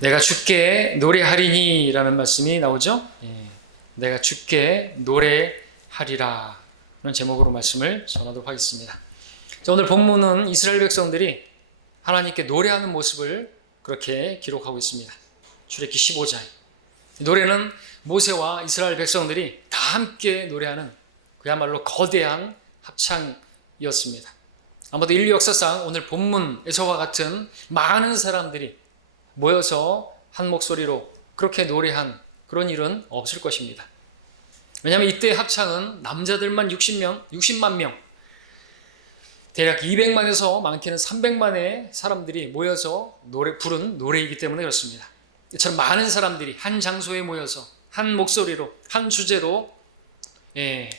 내가 주께 노래하리니 라는 말씀이 나오죠. 내가 주께 노래하리라 라는 제목으로 말씀을 전하도록 하겠습니다. 자, 오늘 본문은 이스라엘 백성들이 하나님께 노래하는 모습을 그렇게 기록하고 있습니다. 출애굽기 15장. 노래는 모세와 이스라엘 백성들이 다 함께 노래하는 그야말로 거대한 합창이었습니다. 아마도 인류 역사상 오늘 본문에서와 같은 많은 사람들이 모여서 한 목소리로 그렇게 노래한 그런 일은 없을 것입니다. 왜냐하면 이때 합창은 남자들만 60만 명, 대략 200만에서 많게는 300만의 사람들이 모여서 부른 노래이기 때문에 그렇습니다. 이처럼 많은 사람들이 한 장소에 모여서 한 목소리로, 한 주제로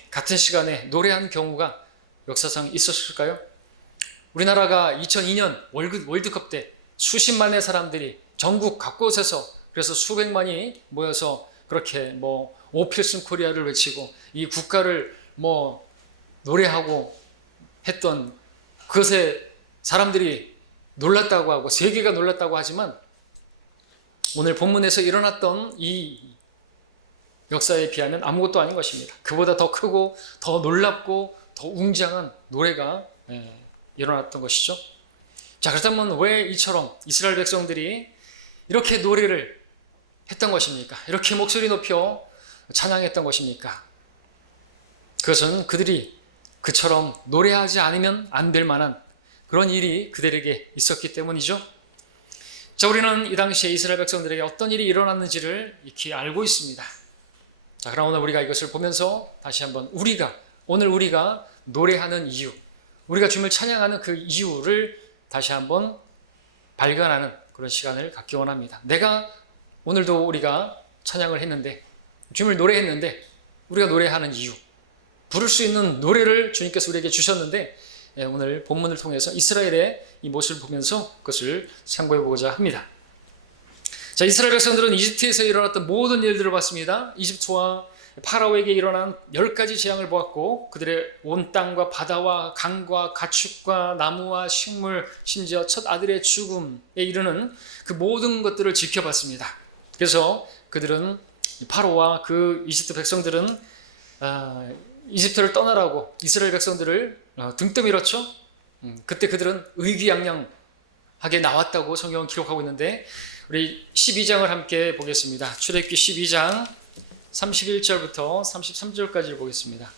같은 시간에 노래한 경우가 역사상 있었을까요? 우리나라가 2002년 월드컵 때 수십만의 사람들이 전국 각곳에서 그래서 수백만이 모여서 그렇게 오필슨 코리아를 외치고 이 국가를 노래하고 했던 그것에 사람들이 놀랐다고 하고 세계가 놀랐다고 하지만 오늘 본문에서 일어났던 이 역사에 비하면 아무것도 아닌 것입니다. 그보다 더 크고 더 놀랍고 더 웅장한 노래가 일어났던 것이죠. 자, 그렇다면 왜 이처럼 이스라엘 백성들이 이렇게 노래를 했던 것입니까? 이렇게 목소리 높여 찬양했던 것입니까? 그것은 그들이 그처럼 노래하지 않으면 안 될 만한 그런 일이 그들에게 있었기 때문이죠. 자, 우리는 이 당시에 이스라엘 백성들에게 어떤 일이 일어났는지를 익히 알고 있습니다. 자, 그럼 오늘 우리가 이것을 보면서 다시 한번 오늘 우리가 노래하는 이유, 우리가 주님을 찬양하는 그 이유를 다시 한번 발견하는 그런 시간을 갖기 원합니다. 오늘도 우리가 찬양을 했는데, 주님을 노래했는데, 우리가 노래하는 이유, 부를 수 있는 노래를 주님께서 우리에게 주셨는데, 오늘 본문을 통해서 이스라엘의 이 모습을 보면서 그것을 참고해 보고자 합니다. 자, 이스라엘 백성들은 이집트에서 일어났던 모든 일들을 봤습니다. 이집트와 파라오에게 일어난 10가지 재앙을 보았고 그들의 온 땅과 바다와 강과 가축과 나무와 식물 심지어 첫 아들의 죽음에 이르는 그 모든 것들을 지켜봤습니다. 그래서 그들은 파라오와 그 이집트 백성들은 이집트를 떠나라고 이스라엘 백성들을 등 떠밀었죠. 그때 그들은 의기양양하게 나왔다고 성경은 기록하고 있는데 우리 12장을 함께 보겠습니다. 출애굽기 12장 31절부터 33절까지를 보겠습니다.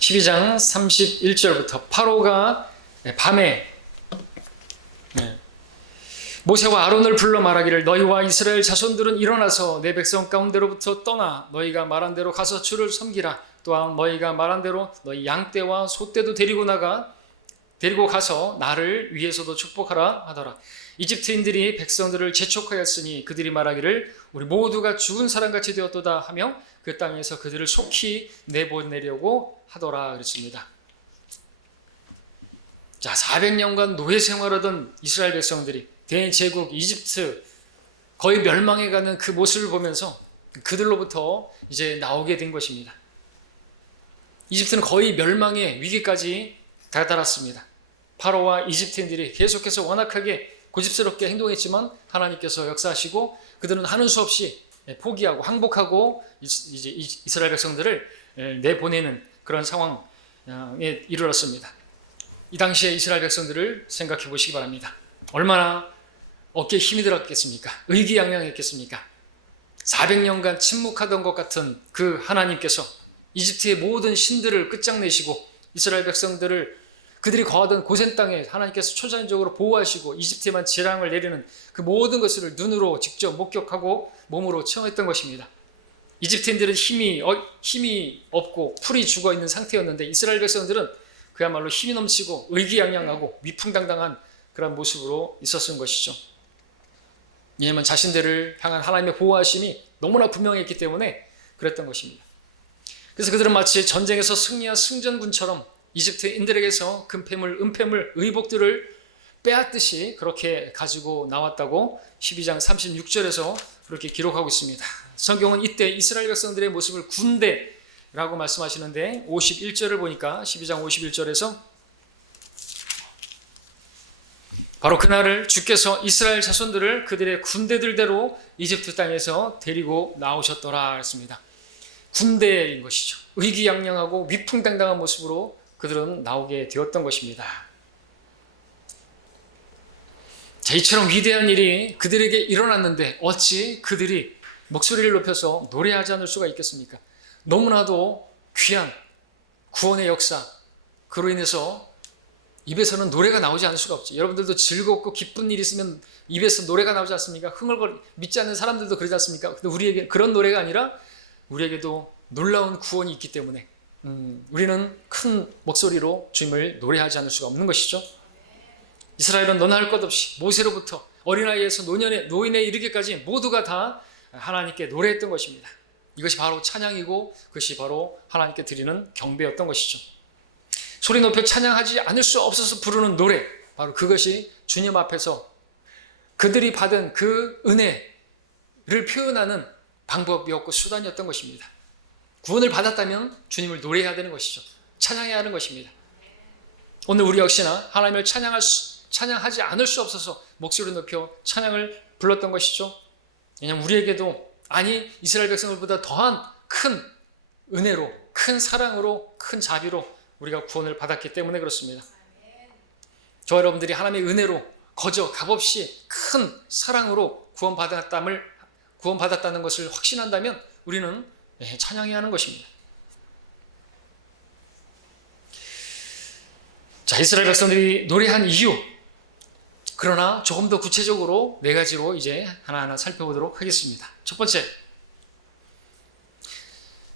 12장 31절부터 파로가 밤에 모세와 아론을 불러 말하기를 너희와 이스라엘 자손들은 일어나서 내 백성 가운데로부터 떠나 너희가 말한 대로 가서 주를 섬기라. 또한 너희가 말한 대로 너희 양떼와 소떼도 데리고 가서 나를 위해서도 축복하라 하더라. 이집트인들이 백성들을 재촉하였으니 그들이 말하기를 우리 모두가 죽은 사람같이 되었도다 하며 그 땅에서 그들을 속히 내보내려고 하더라 그랬습니다. 자, 400년간 노예 생활하던 이스라엘 백성들이 대제국 이집트 거의 멸망해가는 그 모습을 보면서 그들로부터 이제 나오게 된 것입니다. 이집트는 거의 멸망의 위기까지 다다랐습니다. 파로와 이집트인들이 계속해서 완악하게 고집스럽게 행동했지만 하나님께서 역사하시고 그들은 하는 수 없이 포기하고 항복하고 이제 이스라엘 백성들을 내보내는 그런 상황에 이르렀습니다. 이 당시에 이스라엘 백성들을 생각해 보시기 바랍니다. 얼마나 어깨에 힘이 들었겠습니까? 의기양양했겠습니까? 400년간 침묵하던 것 같은 그 하나님께서 이집트의 모든 신들을 끝장내시고 이스라엘 백성들을 그들이 거하던 고센 땅에 하나님께서 초자연적으로 보호하시고 이집트에만 재앙을 내리는 그 모든 것을 눈으로 직접 목격하고 몸으로 체험했던 것입니다. 이집트인들은 힘이 없고 풀이 죽어있는 상태였는데 이스라엘 백성들은 그야말로 힘이 넘치고 의기양양하고 위풍당당한 그런 모습으로 있었던 것이죠. 왜냐하면 자신들을 향한 하나님의 보호하심이 너무나 분명했기 때문에 그랬던 것입니다. 그래서 그들은 마치 전쟁에서 승리한 승전군처럼 이집트인들에게서 금패물, 은패물, 의복들을 빼앗듯이 그렇게 가지고 나왔다고 12장 36절에서 그렇게 기록하고 있습니다. 성경은 이때 이스라엘 백성들의 모습을 군대라고 말씀하시는데 51절을 보니까 12장 51절에서 바로 그날을 주께서 이스라엘 자손들을 그들의 군대들대로 이집트 땅에서 데리고 나오셨더라 했습니다. 군대인 것이죠. 의기양양하고 위풍당당한 모습으로 그들은 나오게 되었던 것입니다. 자, 이처럼 위대한 일이 그들에게 일어났는데 어찌 그들이 목소리를 높여서 노래하지 않을 수가 있겠습니까? 너무나도 귀한 구원의 역사, 그로 인해서 입에서는 노래가 나오지 않을 수가 없죠. 여러분들도 즐겁고 기쁜 일이 있으면 입에서 노래가 나오지 않습니까? 흥얼거리 믿지 않는 사람들도 그러지 않습니까? 근데 우리에게 그런 노래가 아니라 우리에게도 놀라운 구원이 있기 때문에 우리는 큰 목소리로 주님을 노래하지 않을 수가 없는 것이죠. 이스라엘은 너나 할 것 없이 모세로부터 어린아이에서 노인에 이르기까지 모두가 다 하나님께 노래했던 것입니다. 이것이 바로 찬양이고 그것이 바로 하나님께 드리는 경배였던 것이죠. 소리 높여 찬양하지 않을 수 없어서 부르는 노래, 바로 그것이 주님 앞에서 그들이 받은 그 은혜를 표현하는 방법이었고 수단이었던 것입니다. 구원을 받았다면 주님을 노래해야 되는 것이죠. 찬양해야 하는 것입니다. 오늘 우리 역시나 하나님을 찬양하지 않을 수 없어서 목소리 높여 찬양을 불렀던 것이죠. 왜냐하면 우리에게도 이스라엘 백성들보다 더한 큰 은혜로, 큰 사랑으로, 큰 자비로 우리가 구원을 받았기 때문에 그렇습니다. 저 여러분들이 하나님의 은혜로 거저 값없이 큰 사랑으로 구원받았다는 것을 확신한다면 우리는 찬양해야 하는 것입니다. 자, 이스라엘 백성들이 노래한 이유, 그러나 조금 더 구체적으로 4가지로 이제 하나하나 살펴보도록 하겠습니다. 첫 번째,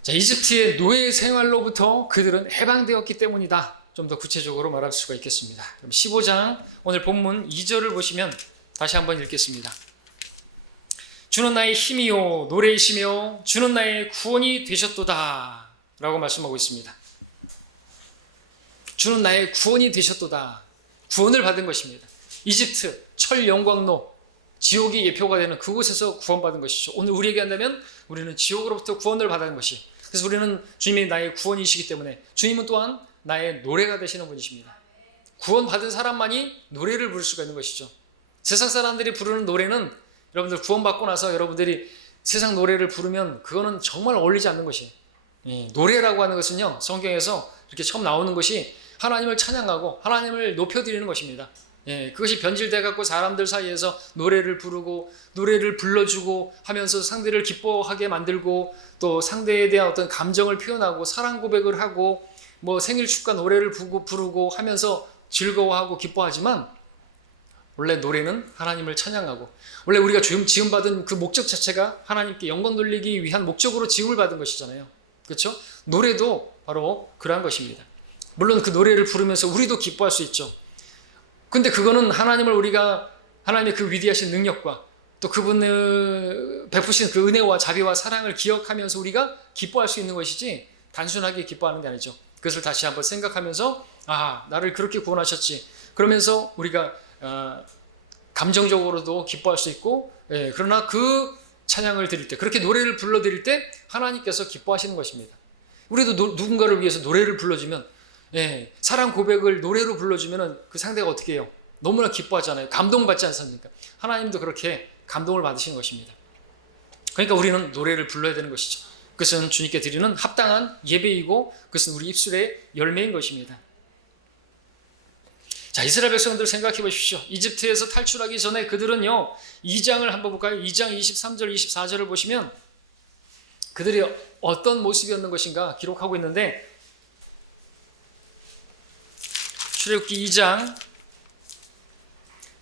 자, 이집트의 노예 생활로부터 그들은 해방되었기 때문이다. 좀 더 구체적으로 말할 수가 있겠습니다. 그럼 15장 오늘 본문 2절을 보시면 다시 한번 읽겠습니다. 주는 나의 힘이요 노래이시며 주는 나의 구원이 되셨도다 라고 말씀하고 있습니다. 주는 나의 구원이 되셨도다. 구원을 받은 것입니다. 이집트 철영광로 지옥이 예표가 되는 그곳에서 구원받은 것이죠. 오늘 우리에게 한다면 우리는 지옥으로부터 구원을 받은 것이, 그래서 우리는 주님이 나의 구원이시기 때문에 주님은 또한 나의 노래가 되시는 분이십니다. 구원받은 사람만이 노래를 부를 수가 있는 것이죠. 세상 사람들이 부르는 노래는, 여러분들 구원받고 나서 여러분들이 세상 노래를 부르면 그거는 정말 어울리지 않는 것이에요. 노래라고 하는 것은요, 성경에서 이렇게 처음 나오는 것이 하나님을 찬양하고 하나님을 높여드리는 것입니다. 그것이 변질돼 갖고 사람들 사이에서 노래를 부르고 노래를 불러주고 하면서 상대를 기뻐하게 만들고 또 상대에 대한 어떤 감정을 표현하고 사랑 고백을 하고 뭐 생일 축가 노래를 부르고 하면서 즐거워하고 기뻐하지만, 원래 노래는 하나님을 찬양하고, 원래 우리가 지음받은 그 목적 자체가 하나님께 영광 돌리기 위한 목적으로 지음을 받은 것이잖아요. 그렇죠? 노래도 바로 그러한 것입니다. 물론 그 노래를 부르면서 우리도 기뻐할 수 있죠. 근데 그거는 하나님의 그 위대하신 능력과 또 그분의 베푸신 그 은혜와 자비와 사랑을 기억하면서 우리가 기뻐할 수 있는 것이지 단순하게 기뻐하는 게 아니죠. 그것을 다시 한번 생각하면서 나를 그렇게 구원하셨지, 그러면서 우리가 감정적으로도 기뻐할 수 있고, 그러나 그 찬양을 드릴 때, 그렇게 노래를 불러드릴 때 하나님께서 기뻐하시는 것입니다. 우리도 누군가를 위해서 노래를 불러주면, 사랑 고백을 노래로 불러주면 그 상대가 어떻게 해요? 너무나 기뻐하잖아요. 감동받지 않습니까? 하나님도 그렇게 감동을 받으시는 것입니다. 그러니까 우리는 노래를 불러야 되는 것이죠. 그것은 주님께 드리는 합당한 예배이고 그것은 우리 입술의 열매인 것입니다. 자, 이스라엘 백성들 생각해 보십시오. 이집트에서 탈출하기 전에 그들은요, 2장을 한번 볼까요? 2장 23절 24절을 보시면 그들이 어떤 모습이었는 것인가 기록하고 있는데, 출애굽기 2장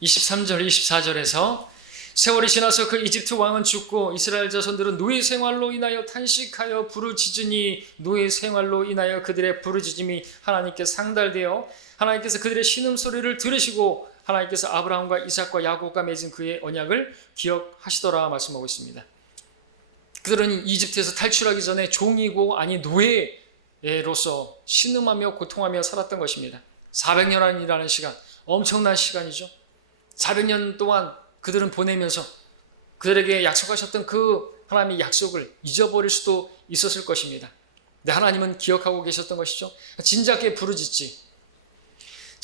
23절 24절에서 세월이 지나서 그 이집트 왕은 죽고 이스라엘 자손들은 노예 생활로 인하여 탄식하여 부르짖으니 노예 생활로 인하여 그들의 부르짖음이 하나님께 상달되어 하나님께서 그들의 신음소리를 들으시고 하나님께서 아브라함과 이삭과 야곱과 맺은 그의 언약을 기억하시더라 말씀하고 있습니다. 그들은 이집트에서 탈출하기 전에 종이고 노예로서 신음하며 고통하며 살았던 것입니다. 400년이라는 시간, 엄청난 시간이죠. 400년 동안 그들은 보내면서 그들에게 약속하셨던 그 하나님의 약속을 잊어버릴 수도 있었을 것입니다. 근데 하나님은 기억하고 계셨던 것이죠. 진작에 부르짖지.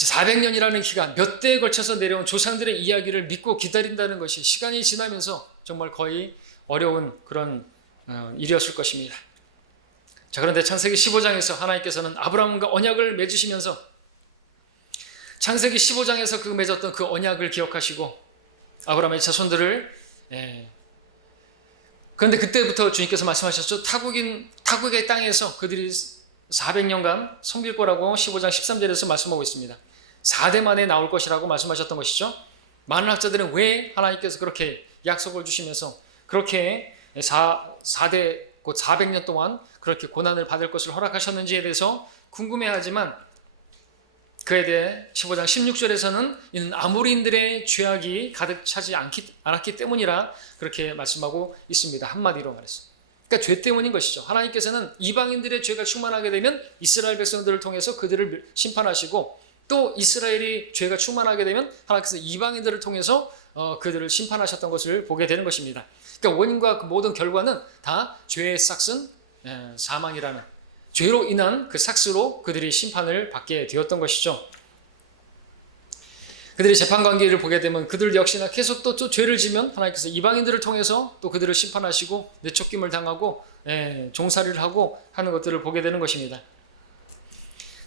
400년이라는 기간, 몇 대에 걸쳐서 내려온 조상들의 이야기를 믿고 기다린다는 것이 시간이 지나면서 정말 거의 어려운 그런 일이었을 것입니다. 자, 그런데 창세기 15장에서 하나님께서는 아브라함과 언약을 맺으시면서 창세기 15장에서 그 맺었던 그 언약을 기억하시고 아브라함의 자손들을 그런데 그때부터 주님께서 말씀하셨죠. 타국의 땅에서 그들이 400년간 섬길 거라고 15장 13절에서 말씀하고 있습니다. 4대 만에 나올 것이라고 말씀하셨던 것이죠. 많은 학자들은 왜 하나님께서 그렇게 약속을 주시면서 그렇게 4대 곧 400년 동안 그렇게 고난을 받을 것을 허락하셨는지에 대해서 궁금해하지만 그에 대해 15장 16절에서는 이는 아모리인들의 죄악이 가득 차지 않았기 때문이라 그렇게 말씀하고 있습니다. 한마디로 말해서. 그러니까 죄 때문인 것이죠. 하나님께서는 이방인들의 죄가 충만하게 되면 이스라엘 백성들을 통해서 그들을 심판하시고 또 이스라엘이 죄가 충만하게 되면 하나님께서 이방인들을 통해서 그들을 심판하셨던 것을 보게 되는 것입니다. 그러니까 원인과 그 모든 결과는 다 죄의 삭슨 사망이라는 죄로 인한 그 삭스로 그들이 심판을 받게 되었던 것이죠. 그들의 재판관계를 보게 되면 그들 역시나 계속 또 죄를 지면 하나님께서 이방인들을 통해서 또 그들을 심판하시고 내쫓김을 당하고 종살이를 하고 하는 것들을 보게 되는 것입니다.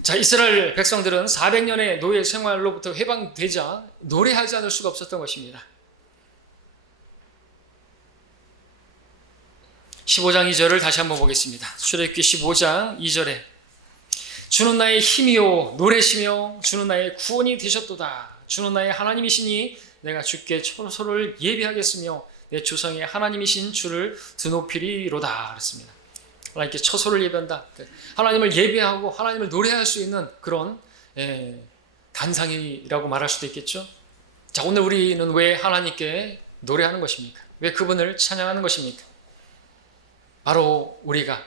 자, 이스라엘 백성들은 400년의 노예 생활로부터 해방되자 노래하지 않을 수가 없었던 것입니다. 15장 2절을 다시 한번 보겠습니다. 출애굽기 15장 2절에 주는 나의 힘이요 노래시며 주는 나의 구원이 되셨도다. 주는 나의 하나님이시니 내가 주께 처소를 예비하겠으며 내 조상의 하나님이신 주를 드높이리로다. 그랬습니다. 하나님께 처소를 예비한다. 하나님을 예배하고 하나님을 노래할 수 있는 그런 단상이라고 말할 수도 있겠죠. 자, 오늘 우리는 왜 하나님께 노래하는 것입니까? 왜 그분을 찬양하는 것입니까? 바로 우리가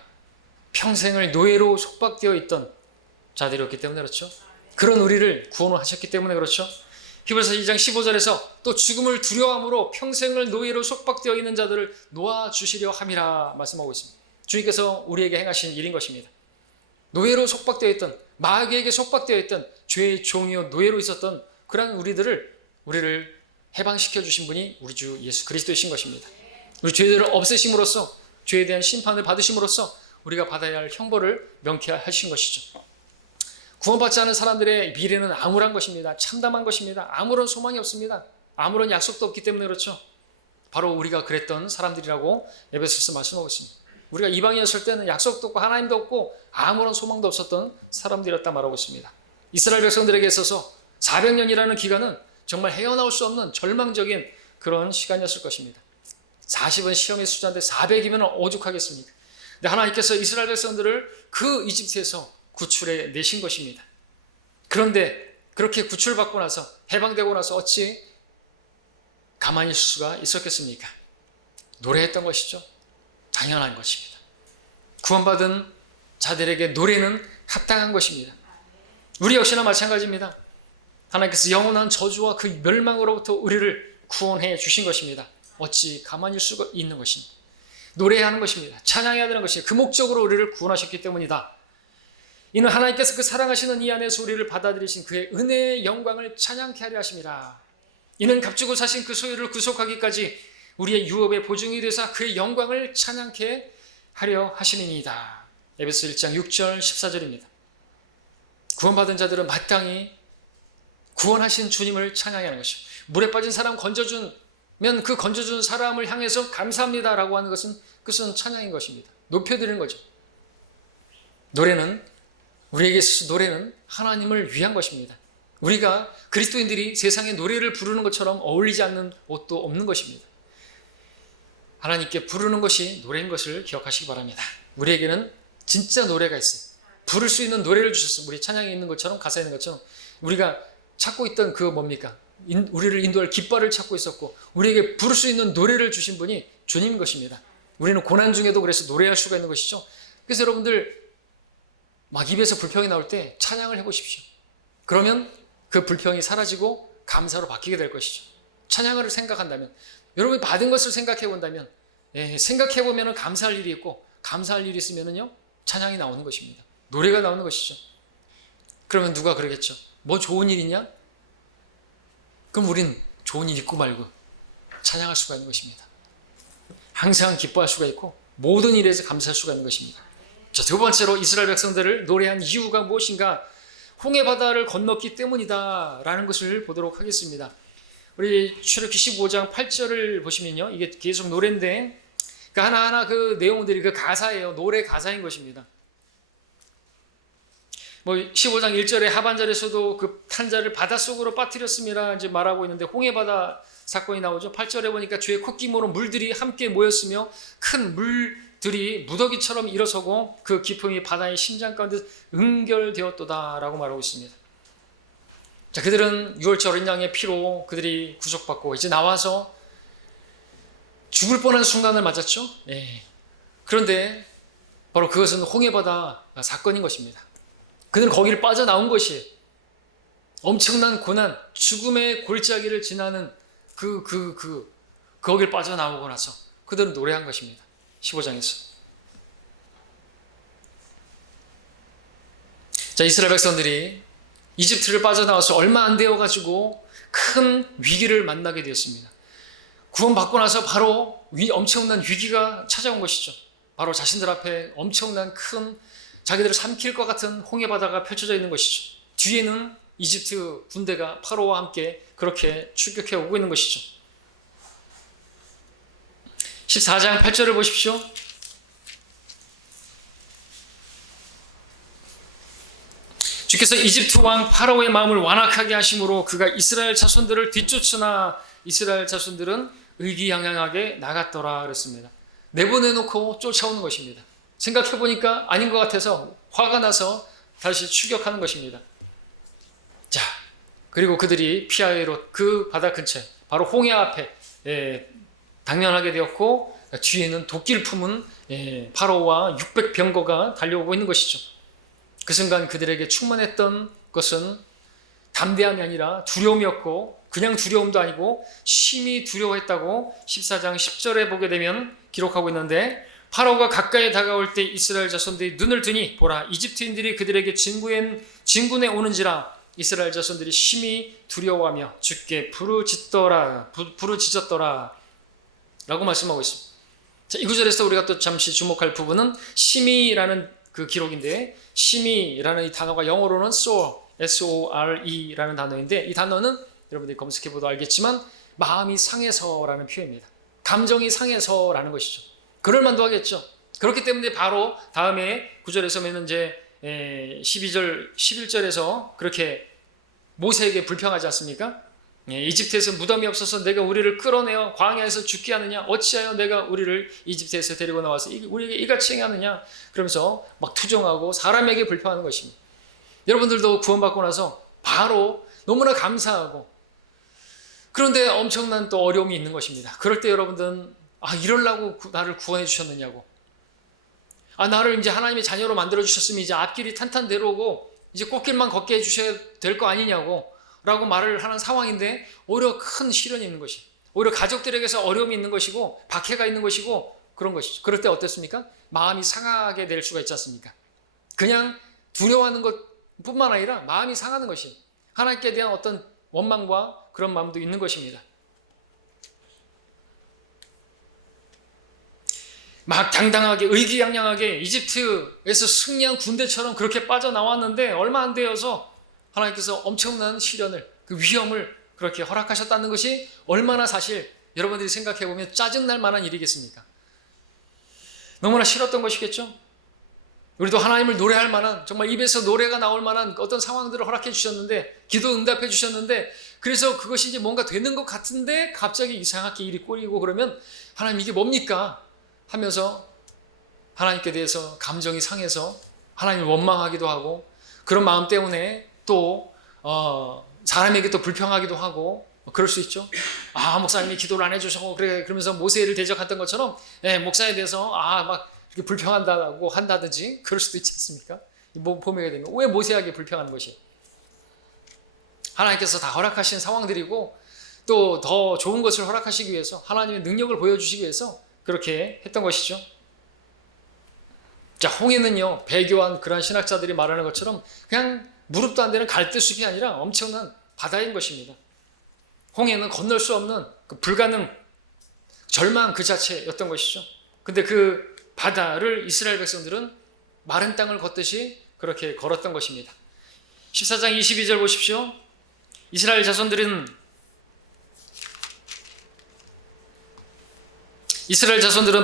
평생을 노예로 속박되어 있던 자들이었기 때문에 그렇죠. 그런 우리를 구원하셨기 때문에 그렇죠. 히브리서 2장 15절에서 또 죽음을 두려워함으로 평생을 노예로 속박되어 있는 자들을 놓아주시려 함이라 말씀하고 있습니다. 주님께서 우리에게 행하신 일인 것입니다. 노예로 속박되어 있던 마귀에게 속박되어 있던 죄의 종이요 노예로 있었던 그런 우리를 해방시켜 주신 분이 우리 주 예수 그리스도이신 것입니다. 우리 죄들을 없애심으로써 죄에 대한 심판을 받으심으로써 우리가 받아야 할 형벌을 명쾌하신 것이죠. 구원받지 않은 사람들의 미래는 암울한 것입니다. 참담한 것입니다. 아무런 소망이 없습니다. 아무런 약속도 없기 때문에 그렇죠. 바로 우리가 그랬던 사람들이라고 에베소서 말씀하고 있습니다. 우리가 이방이었을 때는 약속도 없고 하나님도 없고 아무런 소망도 없었던 사람들이었다 말하고 있습니다. 이스라엘 백성들에게 있어서 400년이라는 기간은 정말 헤어나올 수 없는 절망적인 그런 시간이었을 것입니다. 40은 시험의 숫자인데 400이면 오죽하겠습니까? 근데 하나님께서 이스라엘 백성들을 그 이집트에서 구출해 내신 것입니다. 그런데 그렇게 구출받고 나서 해방되고 나서 어찌 가만히 있을 수가 있었겠습니까? 노래했던 것이죠. 당연한 것입니다. 구원받은 자들에게 노래는 합당한 것입니다. 우리 역시나 마찬가지입니다. 하나님께서 영원한 저주와 그 멸망으로부터 우리를 구원해 주신 것입니다. 어찌 가만히 있을 수가 있는 것입니다. 노래해야 하는 것입니다. 찬양해야 되는 것입니다. 그 목적으로 우리를 구원하셨기 때문이다. 이는 하나님께서 그 사랑하시는 이 안에서 우리를 받아들이신 그의 은혜의 영광을 찬양케 하려 하심이라. 이는 값주고 사신 그 소유를 구속하기까지 우리의 유업의 보증이 되사 그의 영광을 찬양케 하려 하심이니이다. 에베소 1장 6절 14절입니다. 구원받은 자들은 마땅히 구원하신 주님을 찬양해야 하는 것이죠. 물에 빠진 사람 건져주면 그 건져준 사람을 향해서 감사합니다라고 하는 것은 그것은 찬양인 것입니다. 높여드리는 거죠. 우리에게 있어서 노래는 하나님을 위한 것입니다. 우리가 그리스도인들이 세상에 노래를 부르는 것처럼 어울리지 않는 옷도 없는 것입니다. 하나님께 부르는 것이 노래인 것을 기억하시기 바랍니다. 우리에게는 진짜 노래가 있어요. 부를 수 있는 노래를 주셨어요. 우리 찬양에 있는 것처럼 가사에 있는 것처럼 우리가 찾고 있던 그 뭡니까? 우리를 인도할 깃발을 찾고 있었고 우리에게 부를 수 있는 노래를 주신 분이 주님인 것입니다. 우리는 고난 중에도 그래서 노래할 수가 있는 것이죠. 그래서 여러분들 막 입에서 불평이 나올 때 찬양을 해보십시오. 그러면 그 불평이 사라지고 감사로 바뀌게 될 것이죠. 찬양을 생각한다면 여러분이 받은 것을 생각해 본다면 생각해 보면 감사할 일이 있고 감사할 일이 있으면요 찬양이 나오는 것입니다. 노래가 나오는 것이죠. 그러면 누가 그러겠죠? 뭐 좋은 일이냐? 그럼 우린 좋은 일 있고 말고 찬양할 수가 있는 것입니다. 항상 기뻐할 수가 있고 모든 일에서 감사할 수가 있는 것입니다. 자, 두 번째로 이스라엘 백성들을 노래한 이유가 무엇인가? 홍해 바다를 건넜기 때문이다 라는 것을 보도록 하겠습니다. 우리 출애굽기 15장 8절을 보시면요, 이게 계속 노래인데 그 하나하나 그 내용들이 그 가사예요. 노래 가사인 것입니다. 뭐 15장 1절의 하반절에서도 그 탄자를 바닷속으로 빠뜨렸음이라 이제 말하고 있는데 홍해 바다 사건이 나오죠. 8절에 보니까 주의 콧기모로 물들이 함께 모였으며 큰 물들이 무더기처럼 일어서고 그 깊음이 바다의 심장 가운데 응결되었도다라고 말하고 있습니다. 자, 그들은 6월절 어린 양의 피로 그들이 구속받고 이제 나와서 죽을 뻔한 순간을 맞았죠. 네. 그런데 바로 그것은 홍해 바다 사건인 것입니다. 그들은 거기를 빠져나온 것이 엄청난 고난, 죽음의 골짜기를 지나는 거길 빠져나오고 나서 그들은 노래한 것입니다. 15장에서. 자, 이스라엘 백성들이 이집트를 빠져나와서 얼마 안 되어가지고 큰 위기를 만나게 되었습니다. 구원받고 나서 바로 엄청난 위기가 찾아온 것이죠. 바로 자신들 앞에 엄청난 큰 자기들을 삼킬 것 같은 홍해 바다가 펼쳐져 있는 것이죠. 뒤에는 이집트 군대가 파로와 함께 그렇게 출격해 오고 있는 것이죠. 14장 8절을 보십시오. 주께서 이집트 왕 파라오의 마음을 완악하게 하심으로 그가 이스라엘 자손들을 뒤쫓으나 이스라엘 자손들은 의기양양하게 나갔더라 그랬습니다. 내보내놓고 쫓아오는 것입니다. 생각해보니까 아닌 것 같아서 화가 나서 다시 추격하는 것입니다. 자, 그리고 그들이 피하여로 그 바다 근처에 바로 홍해 앞에 당면하게 되었고 뒤에는 도끼를 품은 파로와 600병거가 달려오고 있는 것이죠. 그 순간 그들에게 충만했던 것은 담대함이 아니라 두려움이었고 그냥 두려움도 아니고 심히 두려워했다고 14장 10절에 보게 되면 기록하고 있는데 파로가 가까이 다가올 때 이스라엘 자손들이 눈을 드니 보라 이집트인들이 그들에게 진군해 오는지라 이스라엘 자손들이 심히 두려워하며 주께 부르짖더라 라고 말씀하고 있습니다. 자, 이 구절에서 우리가 또 잠시 주목할 부분은 심히라는 그 기록인데 심히라는 이 단어가 영어로는 S-O-R-E라는 단어인데 이 단어는 여러분들이 검색해보도 알겠지만 마음이 상해서라는 표현입니다. 감정이 상해서라는 것이죠. 그럴만도 하겠죠. 그렇기 때문에 바로 다음에 9절에서는 이제 12절, 11절에서 그렇게 모세에게 불평하지 않습니까? 이집트에서 무덤이 없어서 내가 우리를 끌어내어 광야에서 죽게 하느냐? 어찌하여 내가 우리를 이집트에서 데리고 나와서 우리에게 이같이 행하느냐? 그러면서 막 투정하고 사람에게 불평하는 것입니다. 여러분들도 구원받고 나서 바로 너무나 감사하고 그런데 엄청난 또 어려움이 있는 것입니다. 그럴 때 여러분들은 이러려고 나를 구원해 주셨느냐고. 나를 이제 하나님의 자녀로 만들어 주셨으면 이제 앞길이 탄탄대로고 이제 꽃길만 걷게 해주셔야 될 거 아니냐고 라고 말을 하는 상황인데 오히려 큰 시련이 있는 것이 오히려 가족들에게서 어려움이 있는 것이고 박해가 있는 것이고 그런 것이죠. 그럴 때 어떻습니까? 마음이 상하게 될 수가 있지 않습니까? 그냥 두려워하는 것뿐만 아니라 마음이 상하는 것이 하나님께 대한 어떤 원망과 그런 마음도 있는 것입니다. 막 당당하게 의기양양하게 이집트에서 승리한 군대처럼 그렇게 빠져나왔는데 얼마 안 되어서 하나님께서 엄청난 시련을 그 위험을 그렇게 허락하셨다는 것이 얼마나 사실 여러분들이 생각해보면 짜증날 만한 일이겠습니까? 너무나 싫었던 것이겠죠? 우리도 하나님을 노래할 만한 정말 입에서 노래가 나올 만한 어떤 상황들을 허락해 주셨는데 기도 응답해 주셨는데 그래서 그것이 이제 뭔가 되는 것 같은데 갑자기 이상하게 일이 꼬이고 그러면 하나님 이게 뭡니까? 하면서 하나님께 대해서 감정이 상해서 하나님을 원망하기도 하고 그런 마음 때문에 또 사람에게 또 불평하기도 하고 그럴 수 있죠. 목사님이 기도를 안 해주셔서 그러면서 모세를 대적했던 것처럼 목사에 대해서 막 이렇게 불평한다고 한다든지 그럴 수도 있지 않습니까? 보게 되면 왜 모세에게 불평하는 것이 하나님께서 다 허락하신 상황들이고 또 더 좋은 것을 허락하시기 위해서 하나님의 능력을 보여주시기 위해서 그렇게 했던 것이죠. 자, 홍해는요 배교한 그러한 신학자들이 말하는 것처럼 그냥 무릎도 안 되는 갈대숲이 아니라 엄청난 바다인 것입니다. 홍해는 건널 수 없는 그 불가능 절망 그 자체였던 것이죠. 근데 그 바다를 이스라엘 백성들은 마른 땅을 걷듯이 그렇게 걸었던 것입니다. 14장 22절 보십시오. 이스라엘 자손들은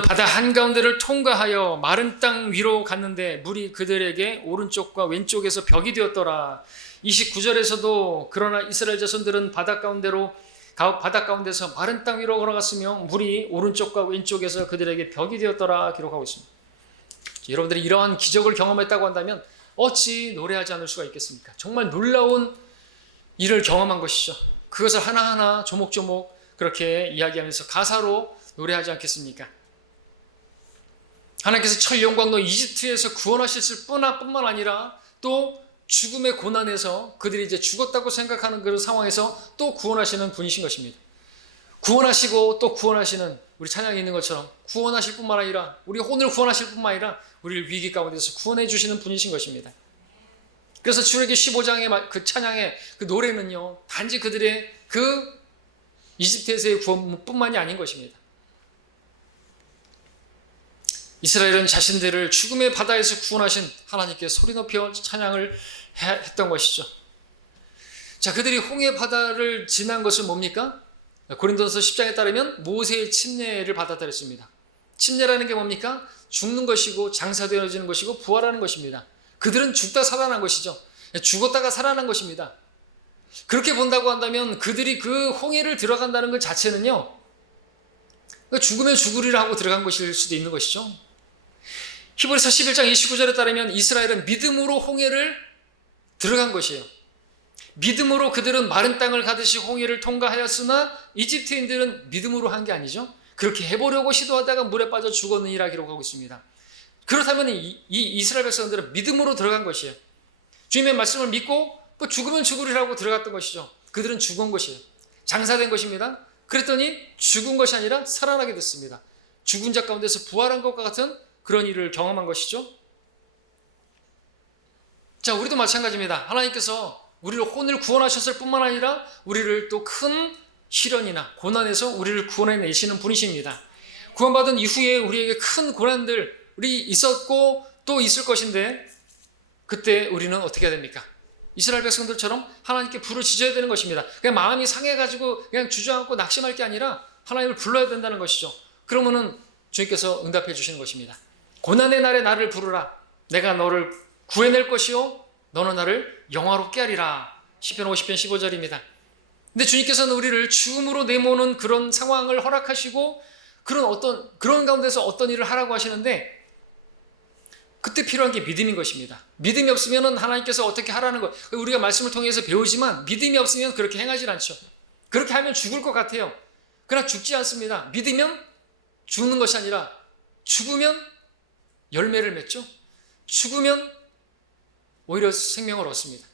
바다 한가운데를 통과하여 마른 땅 위로 갔는데 물이 그들에게 오른쪽과 왼쪽에서 벽이 되었더라. 29절에서도 그러나 이스라엘 자손들은 바다 가운데서 마른 땅 위로 걸어갔으며 물이 오른쪽과 왼쪽에서 그들에게 벽이 되었더라 기록하고 있습니다. 여러분들이 이러한 기적을 경험했다고 한다면 어찌 노래하지 않을 수가 있겠습니까? 정말 놀라운 일을 경험한 것이죠. 그것을 하나하나 조목조목 그렇게 이야기하면서 가사로 노래하지 않겠습니까? 하나님께서 철영광로 이집트에서 구원하셨을 뿐만 아니라 또 죽음의 고난에서 그들이 이제 죽었다고 생각하는 그런 상황에서 또 구원하시는 분이신 것입니다. 구원하시고 또 구원하시는 우리 찬양이 있는 것처럼 구원하실 뿐만 아니라 우리 혼을 구원하실 뿐만 아니라 우리를 위기 가운데서 구원해 주시는 분이신 것입니다. 그래서 출애굽기 15장의 그 찬양의 그 노래는요, 단지 그들의 그 이집트에서의 구원뿐만이 아닌 것입니다. 이스라엘은 자신들을 죽음의 바다에서 구원하신 하나님께 소리 높여 찬양을 했던 것이죠. 자, 그들이 홍해 바다를 지난 것은 뭡니까? 고린도서 10장에 따르면 모세의 침례를 받았다 그랬습니다. 침례라는 게 뭡니까? 죽는 것이고 장사되어지는 것이고 부활하는 것입니다. 그들은 죽다 살아난 것이죠. 죽었다가 살아난 것입니다. 그렇게 본다고 한다면 그들이 그 홍해를 들어간다는 것 자체는요, 죽으면 죽으리라 하고 들어간 것일 수도 있는 것이죠. 히브리서 11장 29절에 따르면 이스라엘은 믿음으로 홍해를 들어간 것이에요. 믿음으로 그들은 마른 땅을 가듯이 홍해를 통과하였으나 이집트인들은 믿음으로 한 게 아니죠. 그렇게 해보려고 시도하다가 물에 빠져 죽었느니라 기록하고 있습니다. 그렇다면 이 이스라엘 백성들은 믿음으로 들어간 것이에요. 주님의 말씀을 믿고 또 죽으면 죽으리라고 들어갔던 것이죠. 그들은 죽은 것이에요. 장사된 것입니다. 그랬더니 죽은 것이 아니라 살아나게 됐습니다. 죽은 자 가운데서 부활한 것과 같은 그런 일을 경험한 것이죠. 자, 우리도 마찬가지입니다. 하나님께서 우리를 혼을 구원하셨을 뿐만 아니라 우리를 또 큰 시련이나 고난에서 우리를 구원해내시는 분이십니다. 구원받은 이후에 우리에게 큰 고난들이 있었고 또 있을 것인데 그때 우리는 어떻게 해야 됩니까? 이스라엘 백성들처럼 하나님께 부르짖어야 되는 것입니다. 그냥 마음이 상해가지고 그냥 주저앉고 낙심할 게 아니라 하나님을 불러야 된다는 것이죠. 그러면은 주님께서 응답해 주시는 것입니다. 고난의 날에 나를 부르라. 내가 너를 구해낼 것이요 너는 나를 영화롭게 하리라. 시편 50편 15절입니다. 근데 주님께서는 우리를 죽음으로 내모는 그런 상황을 허락하시고 그런 가운데서 어떤 일을 하라고 하시는데 그때 필요한 게 믿음인 것입니다. 믿음이 없으면 하나님께서 어떻게 하라는 것, 우리가 말씀을 통해서 배우지만 믿음이 없으면 그렇게 행하지 않죠. 그렇게 하면 죽을 것 같아요. 그러나 죽지 않습니다. 믿으면 죽는 것이 아니라 죽으면 열매를 맺죠. 죽으면 오히려 생명을 얻습니다.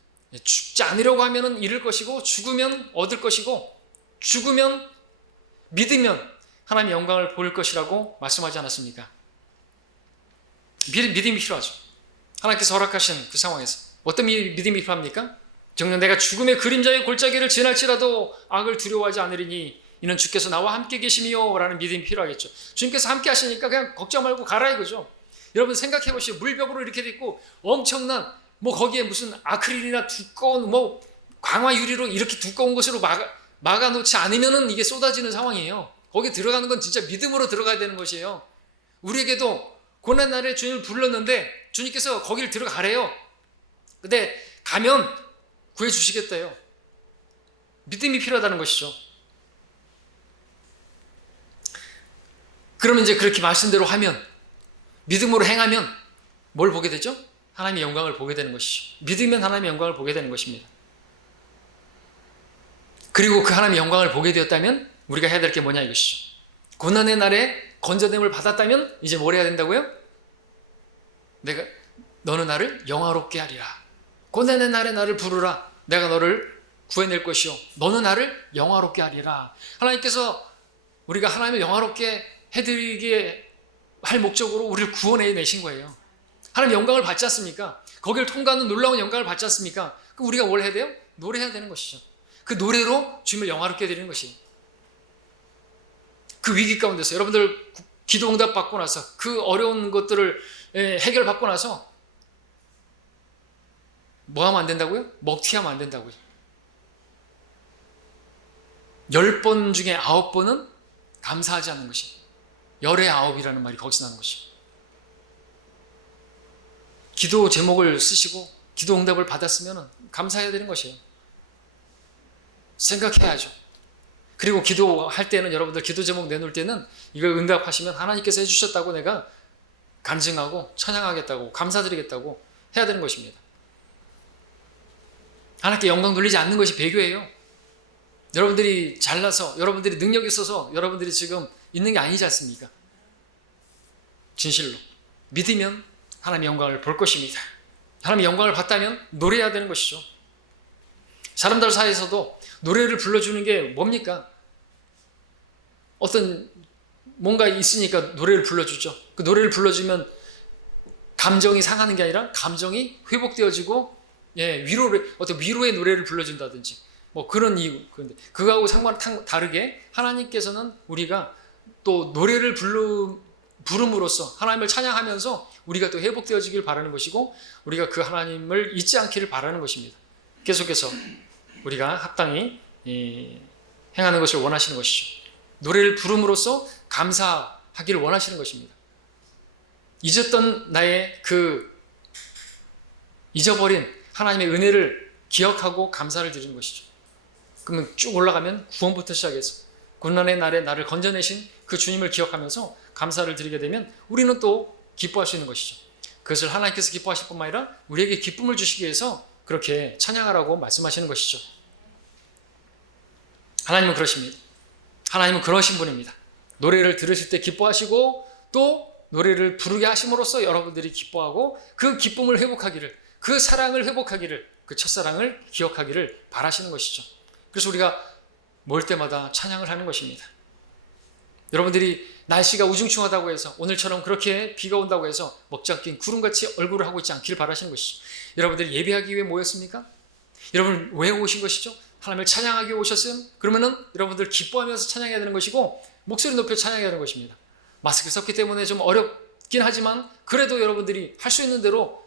죽지 않으려고 하면 잃을 것이고 죽으면 얻을 것이고 죽으면 믿으면 하나님의 영광을 볼 것이라고 말씀하지 않았습니까? 믿음이 필요하죠. 하나님께서 허락하신 그 상황에서 어떤 믿음이 필요합니까? 정녕 내가 죽음의 그림자의 골짜기를 지날지라도 악을 두려워하지 않으리니 이는 주께서 나와 함께 계심이요 라는 믿음이 필요하겠죠. 주님께서 함께 하시니까 그냥 걱정 말고 가라 이거죠. 여러분 생각해 보시오. 물벽으로 이렇게 돼 있고 엄청난 거기에 무슨 아크릴이나 두꺼운 강화 유리로 이렇게 두꺼운 것으로 막아 놓지 않으면은 이게 쏟아지는 상황이에요. 거기 들어가는 건 진짜 믿음으로 들어가야 되는 것이에요. 우리에게도 고난 날에 주님을 불렀는데 주님께서 거기를 들어가래요. 근데 가면 구해 주시겠대요. 믿음이 필요하다는 것이죠. 그러면 이제 그렇게 말씀대로 하면 믿음으로 행하면 뭘 보게 되죠? 하나님의 영광을 보게 되는 것이죠. 믿으면 하나님의 영광을 보게 되는 것입니다. 그리고 그 하나님의 영광을 보게 되었다면 우리가 해야 될 게 뭐냐 이것이죠. 고난의 날에 건져냄을 받았다면 이제 뭘 해야 된다고요? 너는 나를 영화롭게 하리라. 고난의 날에 나를 부르라. 내가 너를 구해낼 것이요 너는 나를 영화롭게 하리라. 하나님께서 우리가 하나님을 영화롭게 해드리게 할 목적으로 우리를 구원해 내신 거예요. 하나님 영광을 받지 않습니까? 거기를 통과하는 놀라운 영광을 받지 않습니까? 그럼 우리가 뭘 해야 돼요? 노래해야 되는 것이죠. 그 노래로 주님을 영화롭게 해드리는 것이에요. 그 위기 가운데서 여러분들 기도 응답 받고 나서 그 어려운 것들을 해결받고 나서 뭐 하면 안 된다고요? 먹튀하면 안 된다고요. 10번 중에 9번은 감사하지 않는 것이 열의 9이라는 말이 거기서 나는 것이죠. 기도 제목을 쓰시고 기도 응답을 받았으면 감사해야 되는 것이에요. 생각해야죠. 그리고 기도할 때는 여러분들 기도 제목 내놓을 때는 이걸 응답하시면 하나님께서 해주셨다고 내가 간증하고 찬양하겠다고 감사드리겠다고 해야 되는 것입니다. 하나님께 영광 돌리지 않는 것이 배교예요. 여러분들이 잘나서 여러분들이 능력이 있어서 여러분들이 지금 있는 게 아니지 않습니까? 진실로 믿으면 하나님의 영광을 볼 것입니다. 하나님의 영광을 봤다면 노래해야 되는 것이죠. 사람들 사이에서도 노래를 불러주는 게 뭡니까? 어떤 뭔가 있으니까 노래를 불러주죠. 그 노래를 불러주면 감정이 상하는 게 아니라 감정이 회복되어지고 어떤 위로의 노래를 불러준다든지 뭐 그런 이유. 그런데 그거하고 다르게 하나님께서는 우리가 또 노래를 부름으로써 하나님을 찬양하면서 우리가 또 회복되어지길 바라는 것이고 우리가 그 하나님을 잊지 않기를 바라는 것입니다. 계속해서 우리가 합당히 행하는 것을 원하시는 것이죠. 노래를 부름으로써 감사하기를 원하시는 것입니다. 잊었던 나의 잊어버린 하나님의 은혜를 기억하고 감사를 드리는 것이죠. 그러면 쭉 올라가면 구원부터 시작해서 고난의 날에 나를 건져내신 그 주님을 기억하면서 감사를 드리게 되면 우리는 또 기뻐할 수 있는 것이죠. 그것을 하나님께서 기뻐하실 뿐만 아니라 우리에게 기쁨을 주시기 위해서 그렇게 찬양하라고 말씀하시는 것이죠. 하나님은 그러십니다. 하나님은 그러신 분입니다. 노래를 들으실 때 기뻐하시고 또 노래를 부르게 하심으로써 여러분들이 기뻐하고 그 기쁨을 회복하기를, 그 사랑을 회복하기를, 그 첫사랑을 기억하기를 바라시는 것이죠. 그래서 우리가 모일 때마다 찬양을 하는 것입니다. 여러분들이 날씨가 우중충하다고 해서 오늘처럼 그렇게 비가 온다고 해서 먹지 낀 구름같이 얼굴을 하고 있지 않기를 바라시는 것이죠. 여러분들이 예배하기 위해 모였습니까? 여러분 왜 오신 것이죠? 하나님을 찬양하기 위해 오셨어요? 그러면은 여러분들 기뻐하면서 찬양해야 되는 것이고 목소리 높여 찬양해야 되는 것입니다. 마스크 썼기 때문에 좀 어렵긴 하지만 그래도 여러분들이 할 수 있는 대로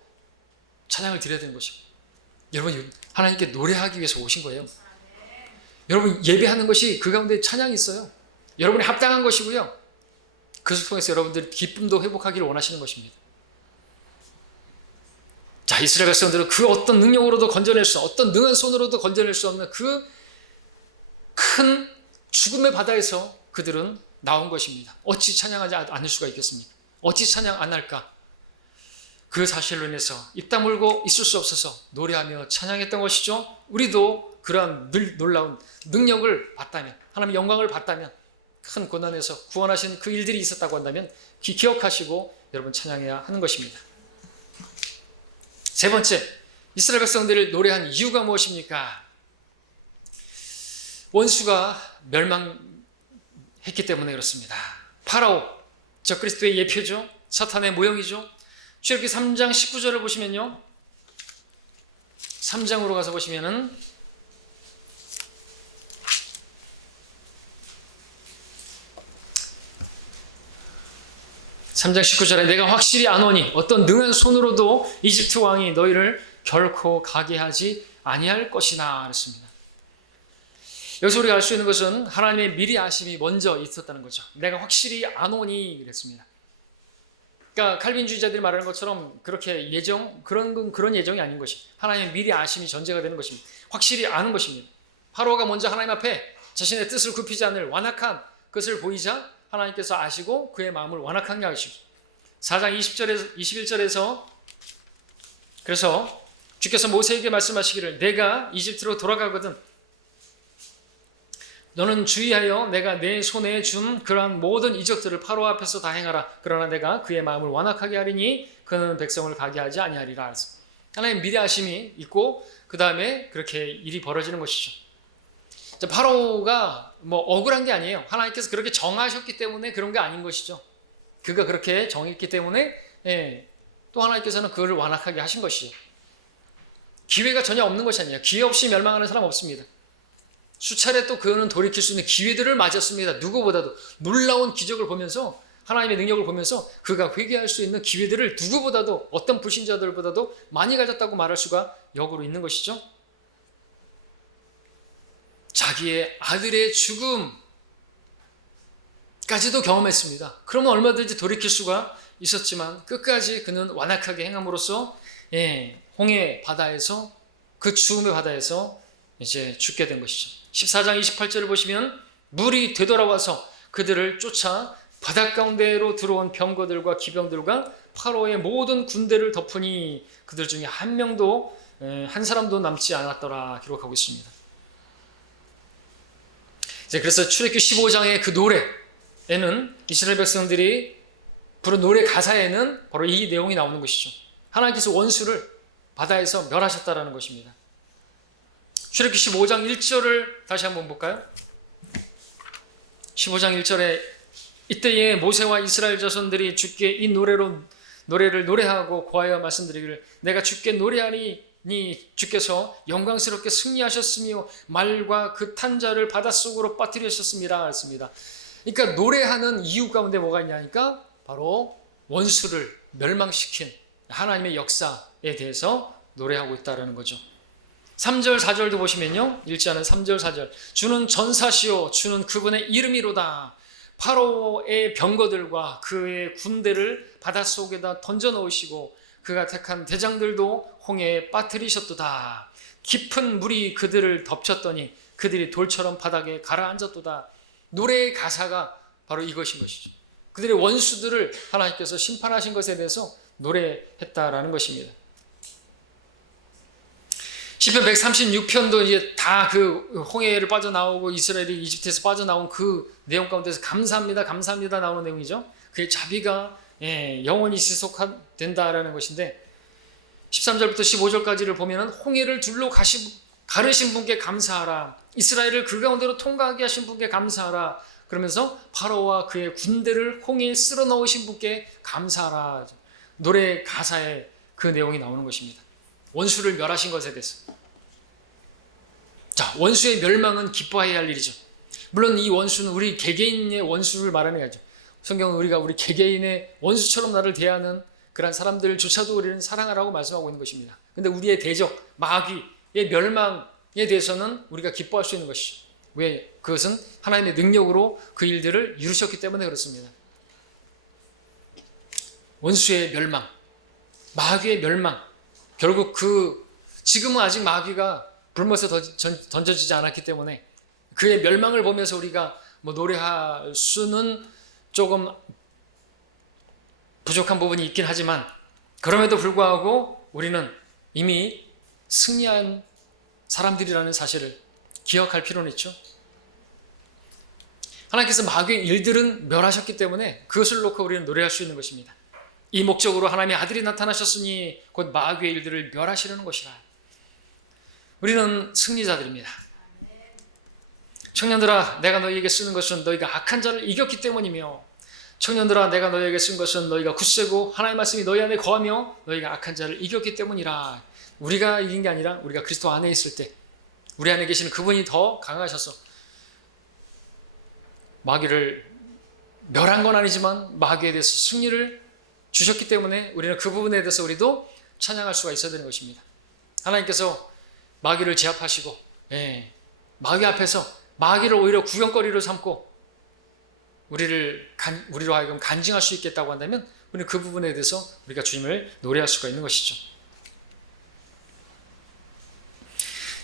찬양을 드려야 되는 것이고 여러분 하나님께 노래하기 위해서 오신 거예요. 여러분 예배하는 것이 그 가운데 찬양이 있어요. 여러분이 합당한 것이고요. 그것을 통해서 여러분들이 기쁨도 회복하기를 원하시는 것입니다. 자, 이스라엘 백성들은 그 어떤 능력으로도 건져낼 수 없는, 어떤 능한 손으로도 건져낼 수 없는 그 큰 죽음의 바다에서 그들은 나온 것입니다. 어찌 찬양하지 않을 수가 있겠습니까? 어찌 찬양 안 할까? 그 사실로 인해서 입 다물고 있을 수 없어서 노래하며 찬양했던 것이죠. 우리도 그러한 놀라운 능력을 받다면, 하나님의 영광을 받다면, 큰 고난에서 구원하신 그 일들이 있었다고 한다면 기억하시고 여러분 찬양해야 하는 것입니다. 세 번째, 이스라엘 백성들을 노래한 이유가 무엇입니까? 원수가 멸망했기 때문에 그렇습니다. 파라오, 적그리스도의 예표죠. 사탄의 모형이죠. 출애굽기 3장 19절을 보시면요. 3장으로 가서 보시면은 3장 19절에 내가 확실히 아노니 어떤 능한 손으로도 이집트 왕이 너희를 결코 가게 하지 아니할 것이나 그랬습니다. 여기서 우리가 알 수 있는 것은 하나님의 미리 아심이 먼저 있었다는 거죠. 내가 확실히 아노니 그랬습니다. 그러니까 칼빈주의자들이 말하는 것처럼 그렇게 그런 예정이 아닌 것이 하나님의 미리 아심이 전제가 되는 것입니다. 확실히 아는 것입니다. 파로가 먼저 하나님 앞에 자신의 뜻을 굽히지 않을 완악한 것을 보이자 하나님께서 아시고 그의 마음을 완악하게 하시고 4장 21절에서 그래서 주께서 모세에게 말씀하시기를 내가 이집트로 돌아가거든 너는 주의하여 내가 내 손에 준 그러한 모든 이적들을 파로 앞에서 다 행하라. 그러나 내가 그의 마음을 완악하게 하리니 그는 백성을 가게 하지 아니하리라. 하나님 미래하심이 있고 그 다음에 그렇게 일이 벌어지는 것이죠. 파로가 억울한 게 아니에요. 하나님께서 그렇게 정하셨기 때문에 그런 게 아닌 것이죠. 그가 그렇게 정했기 때문에 또 하나님께서는 그를 완악하게 하신 것이에요. 기회가 전혀 없는 것이 아니에요. 기회 없이 멸망하는 사람 없습니다. 수차례 또 그는 돌이킬 수 있는 기회들을 맞았습니다. 누구보다도 놀라운 기적을 보면서, 하나님의 능력을 보면서 그가 회개할 수 있는 기회들을 누구보다도, 어떤 불신자들보다도 많이 가졌다고 말할 수가 역으로 있는 것이죠. 자기의 아들의 죽음까지도 경험했습니다. 그러면 얼마든지 돌이킬 수가 있었지만 끝까지 그는 완악하게 행함으로써 홍해 바다에서, 그 죽음의 바다에서 이제 죽게 된 것이죠. 14장 28절을 보시면 물이 되돌아와서 그들을 쫓아 바닷 가운데로 들어온 병거들과 기병들과 파로의 모든 군대를 덮으니 그들 중에 한 사람도 남지 않았더라 기록하고 있습니다. 그래서 출애굽기 15장의 그 노래에는, 이스라엘 백성들이 부른 노래 가사에는 바로 이 내용이 나오는 것이죠. 하나님께서 원수를 바다에서 멸하셨다라는 것입니다. 출애굽기 15장 1절을 다시 한번 볼까요? 15장 1절에 이때에 모세와 이스라엘 자손들이 주께 이 노래를 노래하고 고하여 말씀드리기를, 내가 주께 노래하니 주께서 영광스럽게 승리하셨으며 말과 그 탄자를 바닷속으로 빠뜨리셨습니다 했습니다. 그러니까 노래하는 이유 가운데 뭐가 있냐니까 바로 원수를 멸망시킨 하나님의 역사에 대해서 노래하고 있다는 거죠. 3절 4절도 보시면요, 읽지 않은 3절 4절, 주는 전사시오 주는 그분의 이름이로다. 파로의 병거들과 그의 군대를 바닷속에다 던져 넣으시고 그가 택한 대장들도 홍해에 빠뜨리셨도다. 깊은 물이 그들을 덮쳤더니 그들이 돌처럼 바닥에 가라앉았도다. 노래의 가사가 바로 이것인 것이죠. 그들의 원수들을 하나님께서 심판하신 것에 대해서 노래했다라는 것입니다. 시편 136편도 이제 다 그 홍해를 빠져나오고 이스라엘이 이집트에서 빠져나온 그 내용 가운데서 감사합니다, 감사합니다 나오는 내용이죠. 그의 자비가 영원히 지속된다라는 것인데, 13절부터 15절까지를 보면 홍해를 둘로 가르신 분께 감사하라, 이스라엘을 그 가운데로 통과하게 하신 분께 감사하라, 그러면서 파로와 그의 군대를 홍해에 쓸어 넣으신 분께 감사하라. 노래 가사에 그 내용이 나오는 것입니다. 원수를 멸하신 것에 대해서. 자, 원수의 멸망은 기뻐해야 할 일이죠. 물론 이 원수는 우리 개개인의 원수를 말하는 거죠. 성경은 우리 개개인의 원수처럼 나를 대하는 그런 사람들조차도 우리는 사랑하라고 말씀하고 있는 것입니다. 근데 우리의 대적, 마귀의 멸망에 대해서는 우리가 기뻐할 수 있는 것이죠. 왜? 그것은 하나님의 능력으로 그 일들을 이루셨기 때문에 그렇습니다. 원수의 멸망, 마귀의 멸망, 결국 지금은 아직 마귀가 불못에 던져지지 않았기 때문에 그의 멸망을 보면서 우리가 노래할 수는 조금 부족한 부분이 있긴 하지만, 그럼에도 불구하고 우리는 이미 승리한 사람들이라는 사실을 기억할 필요는 있죠. 하나님께서 마귀의 일들은 멸하셨기 때문에 그것을 놓고 우리는 노래할 수 있는 것입니다. 이 목적으로 하나님의 아들이 나타나셨으니 곧 마귀의 일들을 멸하시려는 것이라. 우리는 승리자들입니다. 청년들아, 내가 너희에게 쓰는 것은 너희가 악한 자를 이겼기 때문이며, 청년들아, 내가 너희에게 쓴 것은 너희가 굳세고 하나님의 말씀이 너희 안에 거하며 너희가 악한 자를 이겼기 때문이라. 우리가 이긴 게 아니라 우리가 그리스도 안에 있을 때 우리 안에 계시는 그분이 더 강하셔서 마귀를 멸한 건 아니지만 마귀에 대해서 승리를 주셨기 때문에 우리는 그 부분에 대해서 우리도 찬양할 수가 있어야 되는 것입니다. 하나님께서 마귀를 제압하시고 마귀 앞에서 마귀를 오히려 구경거리로 삼고 우리로 하여금 간증할 수 있겠다고 한다면 우리는 그 부분에 대해서 우리가 주님을 노래할 수가 있는 것이죠.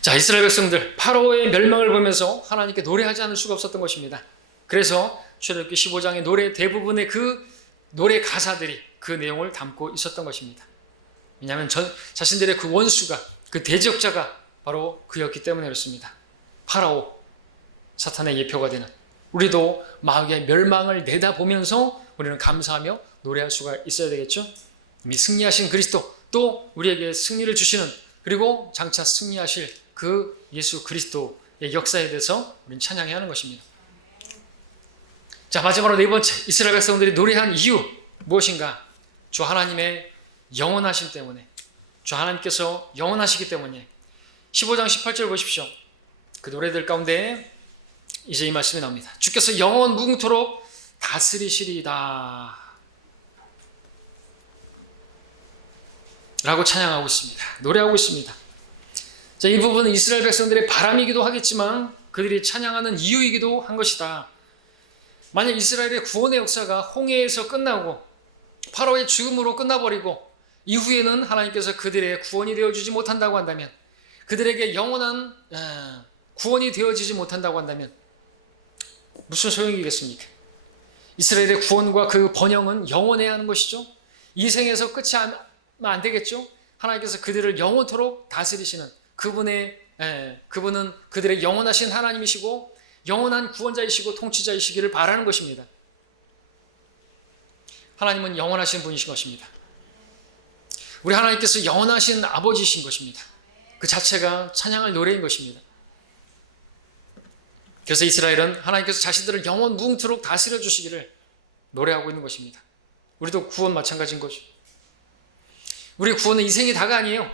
자, 이스라엘 백성들 파로의 멸망을 보면서 하나님께 노래하지 않을 수가 없었던 것입니다. 그래서 출애굽기 15장의 노래 대부분의 그 노래 가사들이 그 내용을 담고 있었던 것입니다. 왜냐하면 자신들의 그 원수가, 그 대적자가 바로 그였기 때문에 그렇습니다. 파라오, 사탄의 예표가 되는 우리도 마귀의 멸망을 내다보면서 우리는 감사하며 노래할 수가 있어야 되겠죠. 이미 승리하신 그리스도, 또 우리에게 승리를 주시는, 그리고 장차 승리하실 그 예수 그리스도의 역사에 대해서 우리는 찬양해야 하는 것입니다. 자, 마지막으로 네 번째, 이스라엘 백성들이 노래한 이유 무엇인가? 주 하나님의 영원하심 때문에, 주 하나님께서 영원하시기 때문에 15장 18절 보십시오. 그 노래들 가운데 이제 이 말씀이 나옵니다. 주께서 영원 무궁토록 다스리시리이다 라고 찬양하고 있습니다. 노래하고 있습니다. 자, 이 부분은 이스라엘 백성들의 바람이기도 하겠지만 그들이 찬양하는 이유이기도 한 것이다. 만약 이스라엘의 구원의 역사가 홍해에서 끝나고 파라오의 죽음으로 끝나버리고 이후에는 하나님께서 그들의 구원이 되어주지 못한다고 한다면, 그들에게 영원한 구원이 되어지지 못한다고 한다면 무슨 소용이겠습니까? 이스라엘의 구원과 그 번영은 영원해야 하는 것이죠. 이 생에서 끝이 안 되겠죠. 하나님께서 그들을 영원토록 다스리시는 그분은 그들의 영원하신 하나님이시고 영원한 구원자이시고 통치자이시기를 바라는 것입니다. 하나님은 영원하신 분이신 것입니다. 우리 하나님께서 영원하신 아버지이신 것입니다. 그 자체가 찬양할 노래인 것입니다. 그래서 이스라엘은 하나님께서 자신들을 영원 무궁토록 다스려 주시기를 노래하고 있는 것입니다. 우리도 구원 마찬가지인 거죠. 우리 구원은 이 생이 다가 아니에요.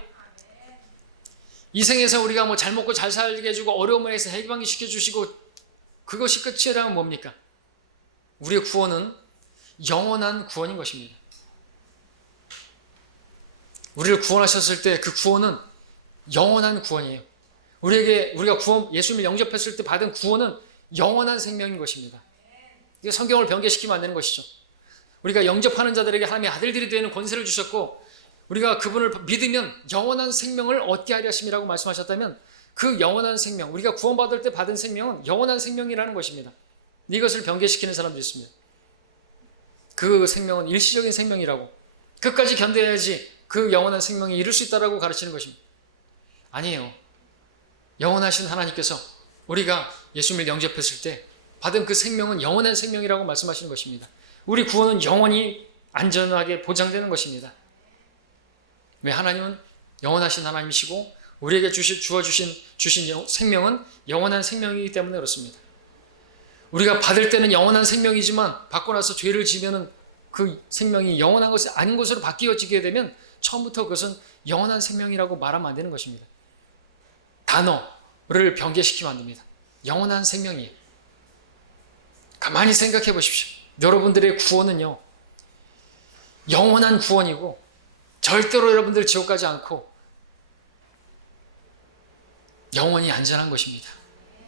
이 생에서 우리가 뭐 잘 먹고 잘 살게 해주고 어려움을 해서 해방이 시켜주시고 그것이 끝이라면 뭡니까? 우리의 구원은 영원한 구원인 것입니다. 우리를 구원하셨을 때 그 구원은 영원한 구원이에요. 우리가 예수님을 영접했을 때 받은 구원은 영원한 생명인 것입니다. 이게 성경을 변개시키면 안 되는 것이죠. 우리가 영접하는 자들에게 하나님의 아들들이 되는 권세를 주셨고, 우리가 그분을 믿으면 영원한 생명을 얻게 하려 하심이라고 말씀하셨다면, 그 영원한 생명, 우리가 구원받을 때 받은 생명은 영원한 생명이라는 것입니다. 이것을 변개시키는 사람들이 있습니다. 그 생명은 일시적인 생명이라고, 끝까지 견뎌야지 그 영원한 생명에 이룰 수 있다고 가르치는 것입니다. 아니에요. 영원하신 하나님께서 우리가 예수님을 영접했을 때 받은 그 생명은 영원한 생명이라고 말씀하시는 것입니다. 우리 구원은 영원히 안전하게 보장되는 것입니다. 왜? 하나님은 영원하신 하나님이시고 우리에게 주신 생명은 영원한 생명이기 때문에 그렇습니다. 우리가 받을 때는 영원한 생명이지만 받고 나서 죄를 지면은 그 생명이 영원한 것이 아닌 것으로 바뀌어지게 되면 처음부터 그것은 영원한 생명이라고 말하면 안 되는 것입니다. 단어를 변개시키면 안 됩니다. 영원한 생명이에요. 가만히 생각해 보십시오. 여러분들의 구원은요, 영원한 구원이고 절대로 여러분들 지옥 가지 않고 영원히 안전한 것입니다.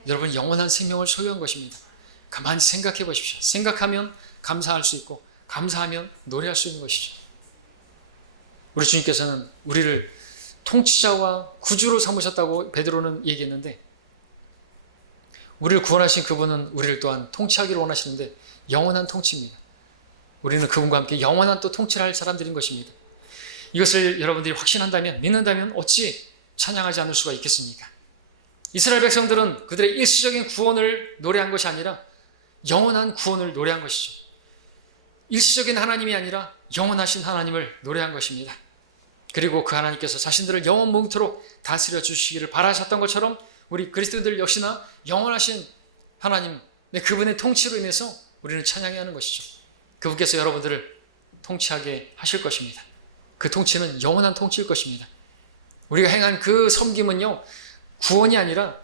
여러분 영원한 생명을 소유한 것입니다. 가만히 생각해 보십시오. 생각하면 감사할 수 있고 감사하면 노래할 수 있는 것이죠. 우리 주님께서는 우리를 통치자와 구주로 삼으셨다고 베드로는 얘기했는데, 우리를 구원하신 그분은 우리를 또한 통치하기를 원하시는데 영원한 통치입니다. 우리는 그분과 함께 영원한 또 통치를 할 사람들인 것입니다. 이것을 여러분들이 확신한다면, 믿는다면 어찌 찬양하지 않을 수가 있겠습니까? 이스라엘 백성들은 그들의 일시적인 구원을 노래한 것이 아니라 영원한 구원을 노래한 것이죠. 일시적인 하나님이 아니라 영원하신 하나님을 노래한 것입니다. 그리고 그 하나님께서 자신들을 영원 무궁토록 다스려 주시기를 바라셨던 것처럼 우리 그리스도인들 역시나 영원하신 하나님, 그분의 통치로 인해서 우리는 찬양해야 하는 것이죠. 그분께서 여러분들을 통치하게 하실 것입니다. 그 통치는 영원한 통치일 것입니다. 우리가 행한 그 섬김은요, 구원이 아니라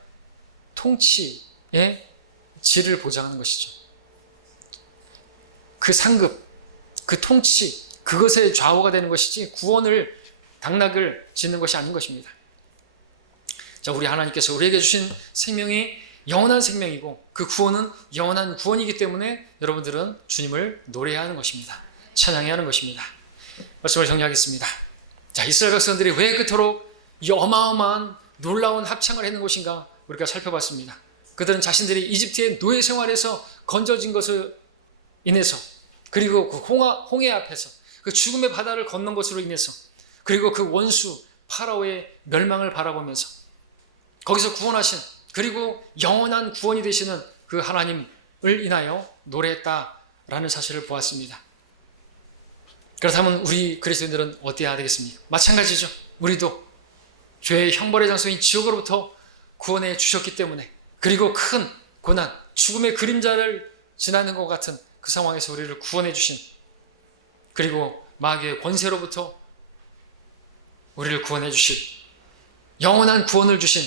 통치의 질을 보장하는 것이죠. 그 상급, 그 통치, 그것의 좌우가 되는 것이지 구원을 당락을 짓는 것이 아닌 것입니다. 자, 우리 하나님께서 우리에게 주신 생명이 영원한 생명이고 그 구원은 영원한 구원이기 때문에 여러분들은 주님을 노래해야 하는 것입니다. 찬양해야 하는 것입니다. 말씀을 정리하겠습니다. 자, 이스라엘 백성들이 왜 그토록 이 어마어마한 놀라운 합창을 했는 것인가 우리가 살펴봤습니다. 그들은 자신들이 이집트의 노예 생활에서 건져진 것을 인해서, 그리고 그 홍해 앞에서 그 죽음의 바다를 건넌 것으로 인해서, 그리고 그 원수 파라오의 멸망을 바라보면서 거기서 구원하신, 그리고 영원한 구원이 되시는 그 하나님을 인하여 노래했다라는 사실을 보았습니다. 그렇다면 우리 그리스도인들은 어때야 되겠습니까? 마찬가지죠. 우리도 죄의 형벌의 장소인 지옥으로부터 구원해 주셨기 때문에, 그리고 큰 고난, 죽음의 그림자를 지나는 것 같은 그 상황에서 우리를 구원해 주신, 그리고 마귀의 권세로부터 우리를 구원해 주실 영원한 구원을 주신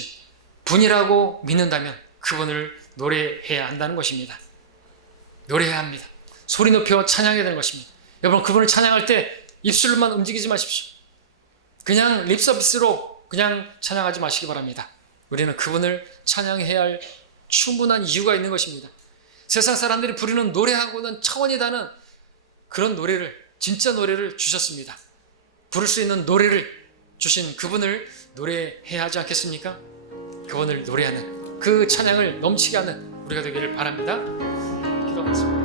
분이라고 믿는다면 그분을 노래해야 한다는 것입니다. 노래해야 합니다. 소리 높여 찬양해야 되는 것입니다. 여러분, 그분을 찬양할 때 입술로만 움직이지 마십시오. 그냥 립서비스로 그냥 찬양하지 마시기 바랍니다. 우리는 그분을 찬양해야 할 충분한 이유가 있는 것입니다. 세상 사람들이 부르는 노래하고는 차원이 다른 그런 노래를, 진짜 노래를 주셨습니다. 부를 수 있는 노래를 주신 그분을 노래해야 하지 않겠습니까? 그분을 노래하는 그 찬양을 넘치게 하는 우리가 되기를 바랍니다. 기도하겠습니다.